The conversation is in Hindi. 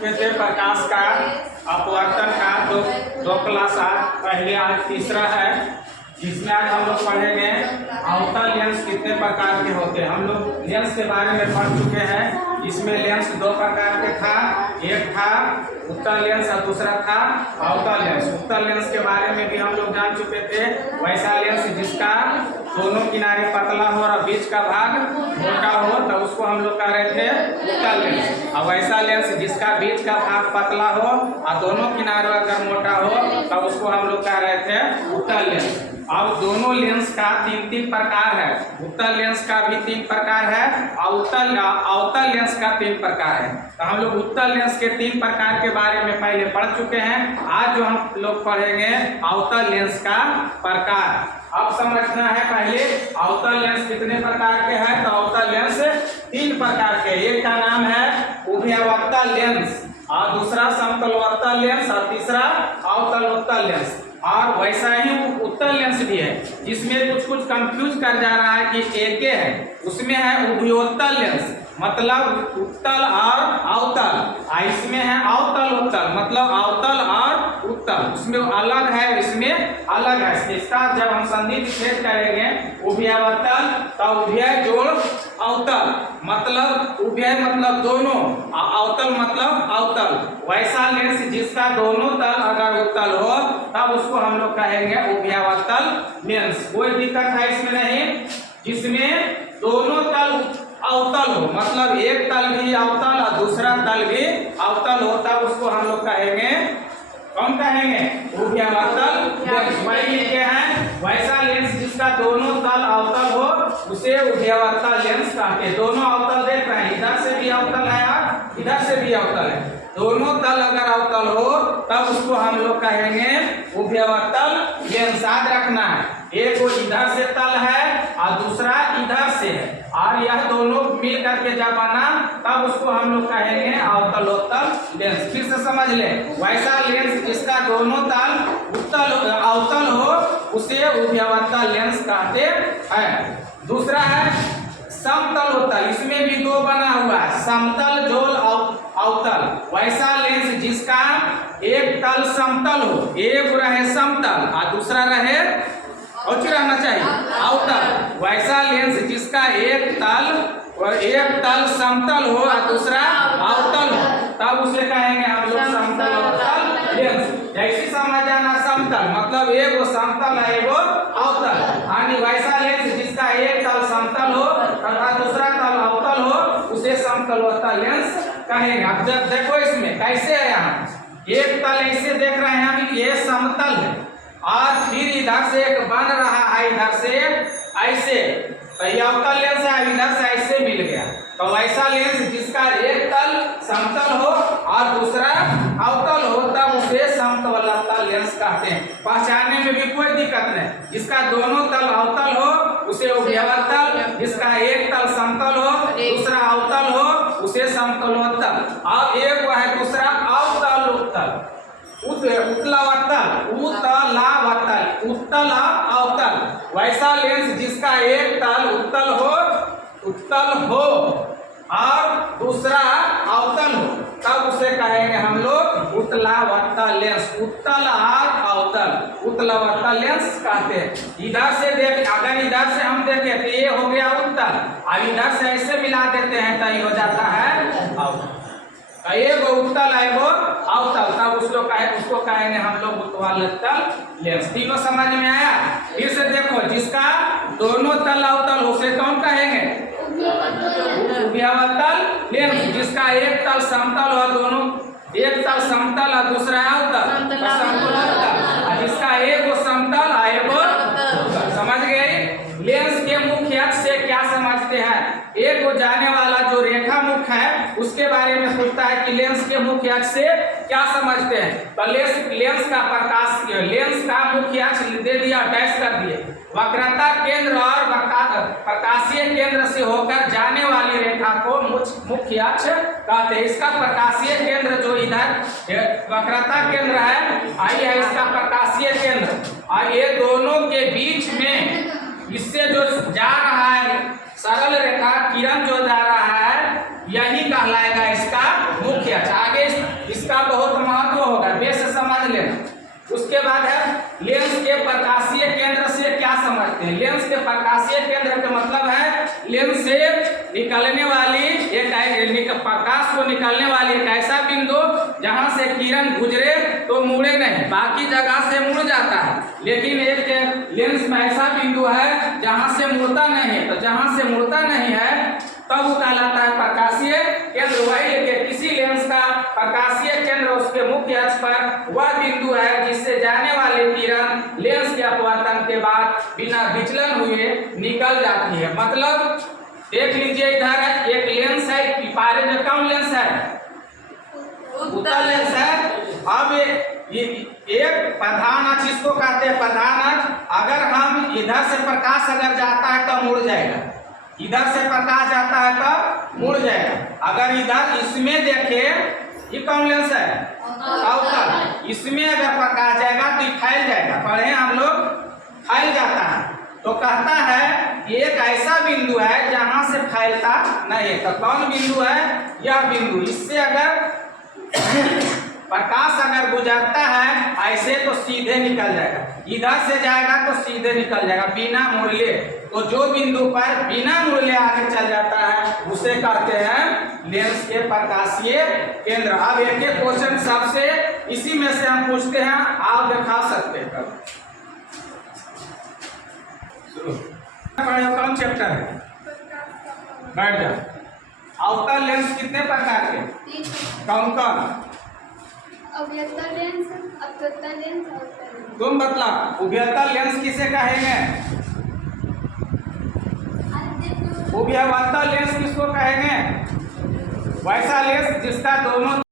चुके थे प्रकाश का अपवर्तन का दो क्लास पहले, आज तीसरा है, जिसमें आज हम लोग पढ़ेंगे अवतल लेंस कितने प्रकार के होते हैं। हम लोग लेंस के बारे में पढ़ चुके हैं। इसमें लेंस दो प्रकार के था, एक था उत्तल लेंस और दूसरा था अवतल लेंस। उत्तल लेंस के बारे में भी हम लोग जान चुके थे। वैसा लेंस जिसका दोनों किनारे पतला हो और बीच का भाग मोटा हो तो उसको हम लोग कह रहे थे उत्तल लेंस। और वैसा लेंस जिसका बीच का भाग पतला हो और दोनों किनारे अगर मोटा हो तो उसको हम लोग कह रहे थे उत्तल लेंस। अब दोनों लेंस का तीन प्रकार है। उत्तल लेंस का भी 3 प्रकार है और अवतल लेंस का 3 प्रकार है। तो हम लोग उत्तल लेंस के 3 प्रकार के बारे में पहले पढ़ चुके हैं। आज जो हम लोग पढ़ेंगे अवतल लेंस का प्रकार। अब समझना है पहले अवतल लेंस कितने प्रकार के हैं। तो अवतल लेंस 3 प्रकार के। एक का नाम है उभयावतल लेंस और दूसरा समतलवतल लेंस और तीसरा अवतलोत्तल लेंस। और वैसा ही उत्तल लेंस भी है जिसमें कुछ कंफ्यूज कर जा रहा है कि एक है, उसमें है उभयोत्तल लेंस मतलब उत्तल और अवतल। इसमें है अवतल उत्तल मतलब अवतल और उत्तल, उसमें अलग है, इसमें अलग है। इसका जब हम संधि विच्छेद करेंगे उभयावतल तो उभय जोड़ अवतल मतलब उभय मतलब दोनों, अवतल मतलब अवतल। वैसा लेंस जिसका दोनों तल अगर उत्तल हो तब उसको हम लोग कहेंगे उभयावतल लेंस। कोई दिक्कत है इसमें नहीं। जिसमें दोनों तल अवतल हो मतलब एक तल भी अवतल और दूसरा तल भी अवतल हो तब उसको हम लोग कहेंगे, कौन कहेंगे, उभयावतल लेंस। वही लिखे हैं वैसा लेंस जिसका दोनों तल अवतल हो उसे उभयावतल लेंस कहते हैं। दोनों अवतल देख रहे हैं, इधर से भी अवतल है और इधर से भी अवतल है। दोनों तल अगर अवतल हो तब उसको हम लोग कहेंगे उभयावतल लेंस। याद रखना है एक इधर से तल है और दूसरा इधर से है और यह दोनों मिल करके जब बना तब उसको हम लोग कहेंगे अवतलोत्तल लेंस। फिर से समझ ले, वैसा लेंस जिसका दोनों तल उत्तल अवतल हो उसे उभयावतल लेंस कहते हैं। दूसरा है समतलोत्तल, इसमें भी 2 बना हुआ है, समतल जोड़ अवतल। वैसा लेंस जिसका एक तल समतल हो, एक रहे समतल और दूसरा रहे और रहना चाहिए अवतल। वैसा लेंस जिसका एक तल समतल हो और दूसरा अवतल हो तब उसे कहेंगे हम लोग समतलोत्तल लेंस। जैसे समझ जाना समतल मतलब एक समतल है एक अवतल, यानी वैसा लेंस जिसका एक तल समतल हो तथा दूसरा तल अवतल हो उसे समतलोत्तल लेंस कहेंगे। अब जब देखो इसमें कैसे है, यहाँ एक तल ऐसे देख रहे हैं हम, ये समतल है और फिर इधर से एक बन रहा है इधर से ऐसे, तो ये अवतल लेंस है, इधर से ऐसे मिल गया। तो वैसा लेंस जिसका एक तल समतल हो और दूसरा अवतल हो तब उसे समतलोत्तल लेंस कहते हैं। पहचानने में भी कोई दिक्कत नहीं। जिसका दोनों तल अवतल हो उसे उभयावतल, जिसका एक तल समतल हो दूसरा अवतल हो उसे समतलोत्तल। और एक वो है दूसरा अवतल उत्तल उत्तलावतल उत्तल अवतल। वैसा लेंस जिसका एक तल उत्तल हो और दूसरा अवतल हो तब उसे कहेंगे हम लोग उत्तलावतल लेंस। उत्तल और अवतल उत्तलावतल लेंस कहते हैं। इधर से देख, अगर इधर से हम देखें तो ये हो गया उत्तल, अब इधर से ऐसे मिला देते हैं तो ये हो जाता है अवतल। एक उत्तल है वो अवतल तब उसको कहेंगे हम लोग उत्तलोत्तल लेंस। तीनों समझ में आया। फिर से देखो, जिसका दोनों तल अवतल हो उसे कौन कहेंगे, उभयावतल लेंस। जिसका एक तल समतल हो, दोनों एक तल समतल और दूसरा अवतल समतलोत्तल। जिसका एक समतल और एक अवतल। समझ गए। लेंस के मुख्य अक्ष से क्या समझते हैं, एक वो जाने वाला जो रेखा मुख है उसके बारे में पूछता है कि लेंस के मुख्य अक्ष से क्या समझते हैं। तो लेंस का प्रकाश, लेंस का मुख्य अक्ष दे दिया, डैश कर दिए। वक्रता केंद्र और प्रकाशीय केंद्र से होकर जाने वाली रेखा को मुख्य अक्ष कहते हैं। इसका प्रकाशीय केंद्र जो इधर वक्रता केंद्र है, आई है इसका प्रकाशीय केंद्र, और ये दोनों के बीच में इससे जो जा रहा है सरल रेखा किरण जो जा रहा है यही कहलाएगा इसका मुख्य अक्ष। आगे एक ऐसा बिंदु जहां से किरण गुजरे तो मुड़े नहीं, बाकी जगह से मुड़ जाता है, लेकिन एक लेंस में ऐसा बिंदु है जहां से मुड़ता नहीं है। तो जहां से मुड़ता नहीं है तब वो कहलाता है प्रकाशीय केंद्र। वही के किसी लेंस का प्रकाशीय केंद्र उसके मुख्य अक्ष पर वह बिंदु है जिससे जाने वाली किरण लेंस के अपवर्तन के बाद बिना विचलन हुए निकल जाती है। मतलब देख लीजिए, इधर एक लेंस है, पारे में कौन लेंस है? उत्तल लेंस है। अब ये एक प्रधान अक्ष इसको कहते हैं प्रधान अक्ष। अगर हम इधर से प्रकाश अगर जाता है तो मुड़ जाएगा, इधर से प्रकाश जाता है तो मुड़ जाएगा। अगर इधर इसमें देखें, ये कौन लेंस है? अवतल। इसमें अगर प्रकाश जाएगा तो ये फैल जाएगा, पढ़े हम लोग, फैल जाता है। तो कहता है एक ऐसा बिंदु है जहां से फैलता नहीं। तो कौन बिंदु है? यह बिंदु। इससे अगर प्रकाश अगर गुजरता है ऐसे तो सीधे निकल जाएगा, इधर से जाएगा तो सीधे निकल जाएगा बिना मुड़ले। तो जो बिंदु पर बिना मुड़ले आगे चल जाता है उसे कहते हैं लेंस के प्रकाशीय केंद्र। अब एक एक क्वेश्चन सबसे इसी में से हम पूछते हैं, आप दिखा सकते हैं। कौन चैप्टर है? बैठ जाओ। अवतल लेंस कितने प्रकार के? कौन कौन? उभयतल लेंस, अपतल लेंस, अवतल लेंस। तुम बतलाओ, उभयतल लेंस किसे कहेंगे? उभयतल लेंस किसको कहेंगे? वैसा लेंस जिसका दोनों